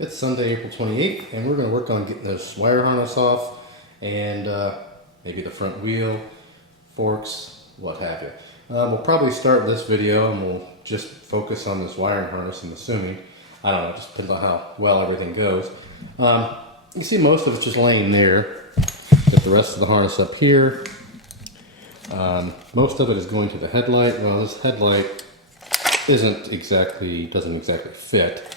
It's Sunday, April 28th, and we're going to work on getting this wire harness off and maybe the front wheel, forks, what have you. We'll probably start this video and we'll just focus on this wiring harness, I'm assuming. I don't know, it just depends on how well everything goes. You see most of it's just laying there. Got the rest of the harness up here. Most of it is going to the headlight. Well, this headlight doesn't exactly fit.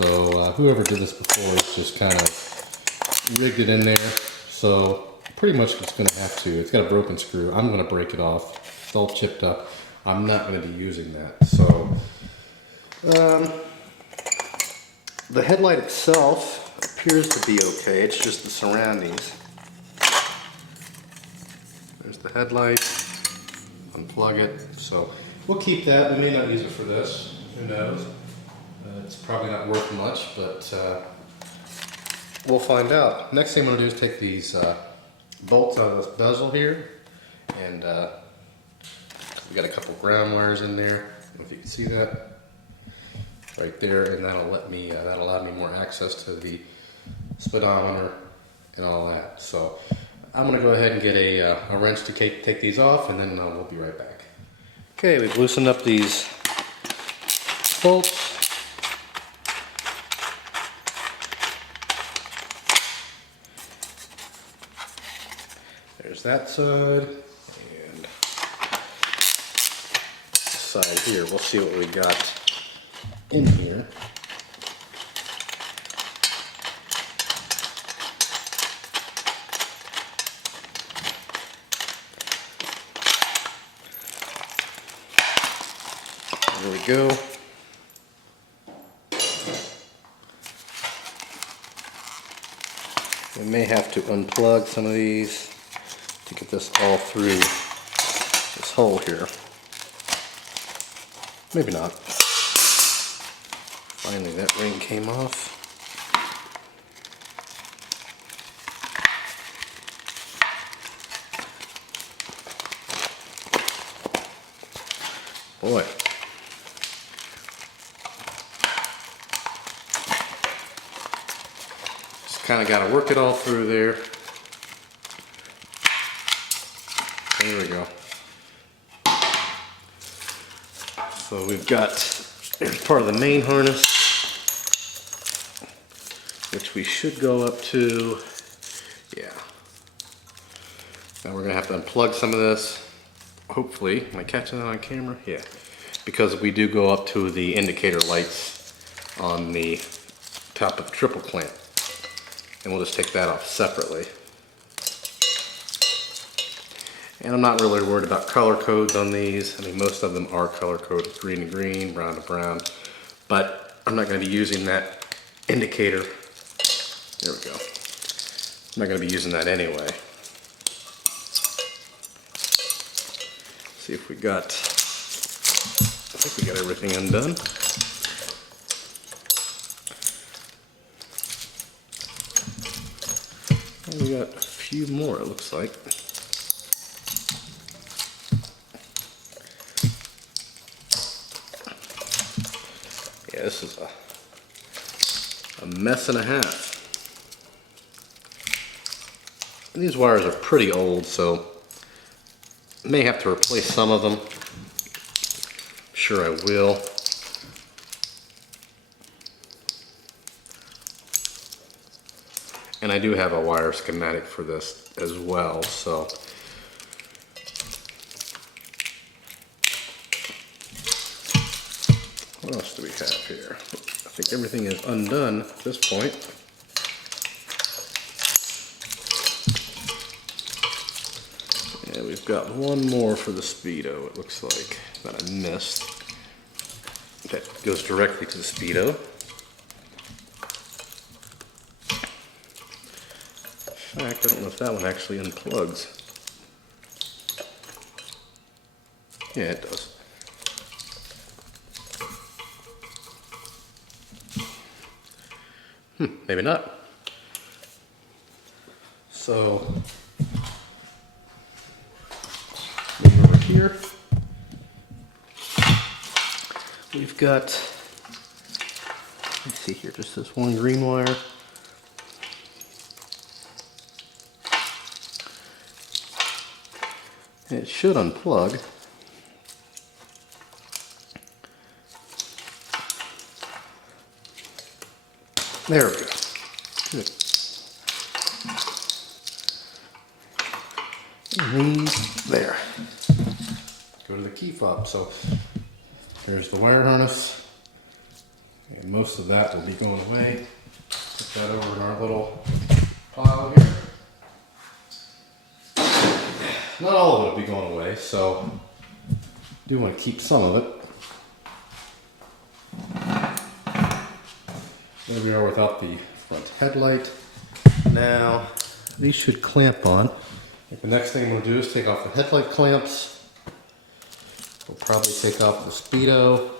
So whoever did this before has just kind of rigged it in there. So pretty much it's going to have to, it's got a broken screw. I'm going to break it off. It's all chipped up. I'm not going to be using that. So the headlight itself appears to be okay. It's just the surroundings. There's the headlight. Unplug it. So we'll keep that. We may not use it for this. Who knows? It's probably not worth much, but we'll find out. Next thing I'm going to do is take these bolts out of this bezel here, and we got a couple ground wires in there. I don't know if you can see that right there, and that'll allow me more access to the speedometer and all that. So I'm going to go ahead and get a wrench to take these off, and then we'll be right back. Okay, we've loosened up these bolts. There's that side, and this side here. We'll see what we got in here. There we go. We may have to unplug some of these to get this all through this hole here. Maybe not. Finally, that ring came off. Boy. Just kind of got to work it all through there. There we go. So we've got, here's part of the main harness, which we should go up to, yeah. Now we're going to have to unplug some of this, hopefully. Am I catching that on camera? Yeah. Because we do go up to the indicator lights on the top of the triple clamp. And we'll just take that off separately. And I'm not really worried about color codes on these. I mean, most of them are color coded, green to green, brown to brown. But I'm not going to be using that indicator. There we go. I'm not going to be using that anyway. See if we got, I think we got everything undone. And we got a few more, it looks like. Yeah, this is a mess and a half. And these wires are pretty old, so I may have to replace some of them. I'm sure I will. And I do have a wire schematic for this as well, so. What else do we have here? I think everything is undone at this point. Yeah, we've got one more for the Speedo, it looks like, that I missed. That goes directly to the Speedo. In fact, I don't know if that one actually unplugs. Yeah, it does. Maybe not. So, move over here. We've got Let's see here, just this one green wire. And it should unplug. There we go. Good. And these, there. Go to the key fob. So there's the wire harness. And most of that will be going away. Put that over in our little pile here. Not all of it will be going away, so I do want to keep some of it. There we are without the front headlight. Now, these should clamp on. The next thing we'll do is take off the headlight clamps. We'll probably take off the Speedo,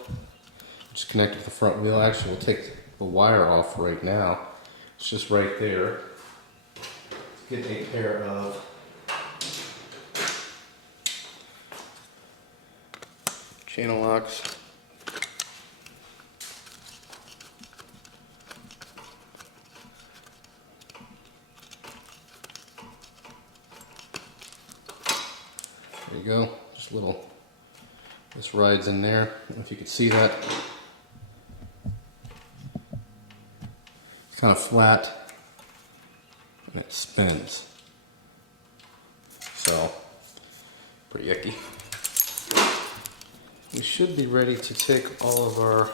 which is connected to the front wheel. Actually, we'll take the wire off right now. It's just right there. Get a pair of channel locks. There you go, just a little, this rides in there. I don't know if you can see that. It's kind of flat and it spins. So, pretty icky. We should be ready to take all of our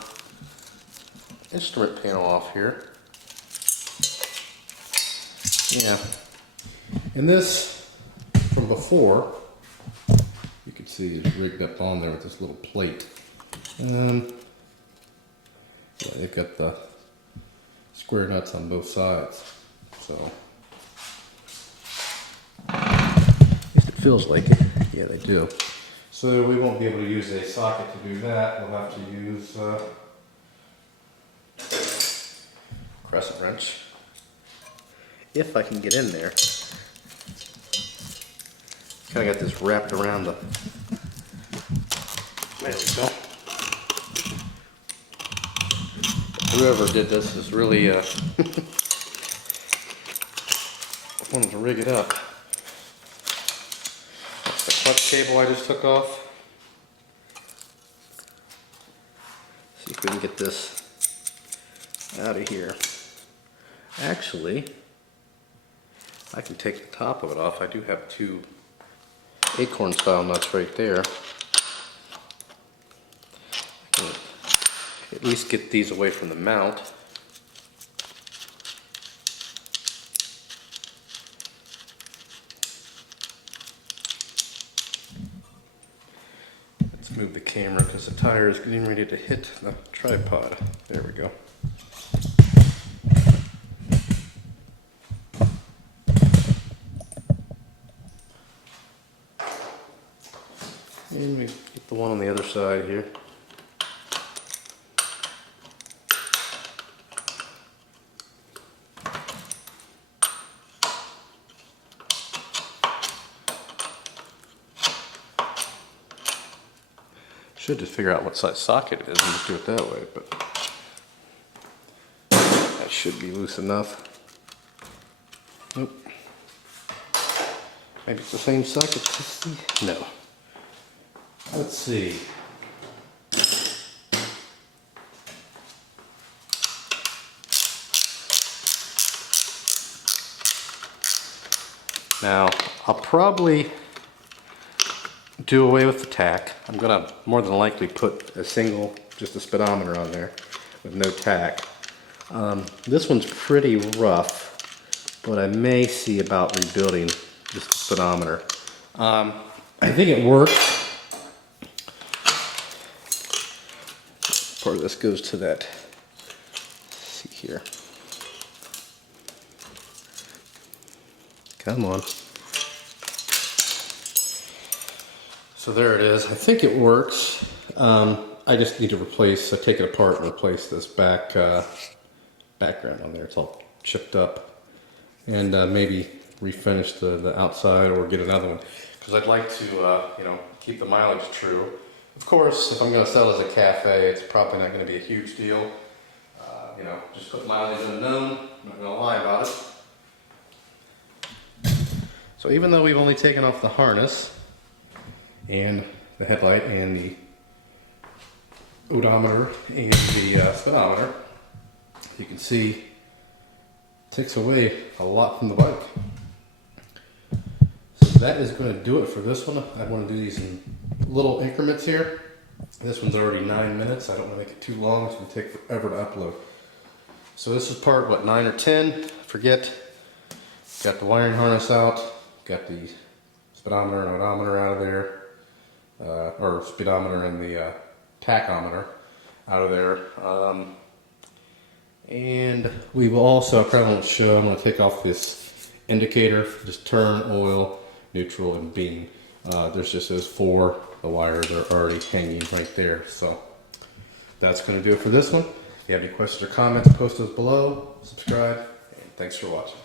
instrument panel off here. Yeah. And this, from before, you can see it's rigged up on there with this little plate. Yeah, they've got the square nuts on both sides. So, at least it feels like it. Yeah, they do. So we won't be able to use a socket to do that. We'll have to use crescent wrench. If I can get in there. Kind of got this wrapped around the... There we go. Whoever did this is really wanted to rig it up. That's the clutch cable I just took off. See if we can get this out of here. Actually, I can take the top of it off. I do have two acorn style nuts right there. I can at least get these away from the mount. Let's move the camera because the tire is getting ready to hit the tripod. There we go. And we get the one on the other side here. Should just figure out what size socket it is and just do it that way, but that should be loose enough. Nope. Maybe it's the same socket. No. Let's see. Now, I'll probably do away with the tack. I'm gonna more than likely put a single, just a speedometer on there with no tack. This one's pretty rough, but I may see about rebuilding this speedometer. I think it works. Part of this goes to that, let's see here. Come on. So there it is. I think it works. I just need to take it apart and replace this background on there. It's all chipped up. And maybe refinish the outside or get another one. Because I'd like to, keep the mileage true. Of course, if I'm going to sell as a cafe, it's probably not going to be a huge deal. you know, just put mileage unknown. I'm not gonna lie about it. So even though we've only taken off the harness and the headlight and the odometer and the speedometer, you can see it takes away a lot from the bike. So that is going to do it for this one. I want to do these in little increments here. This one's already 9 minutes. I don't want to make it too long. It's going to take forever to upload. So this is part, what, 9 or 10? Forget. Got the wiring harness out. Got the speedometer and odometer out of there. Or speedometer and the tachometer out of there. And we will also, I probably won't show, I'm going to take off this indicator, just turn, oil, neutral, and beam. There's just those 4, the wires are already hanging right there. So that's going to do it for this one. If you have any questions or comments, post those below, subscribe, and thanks for watching.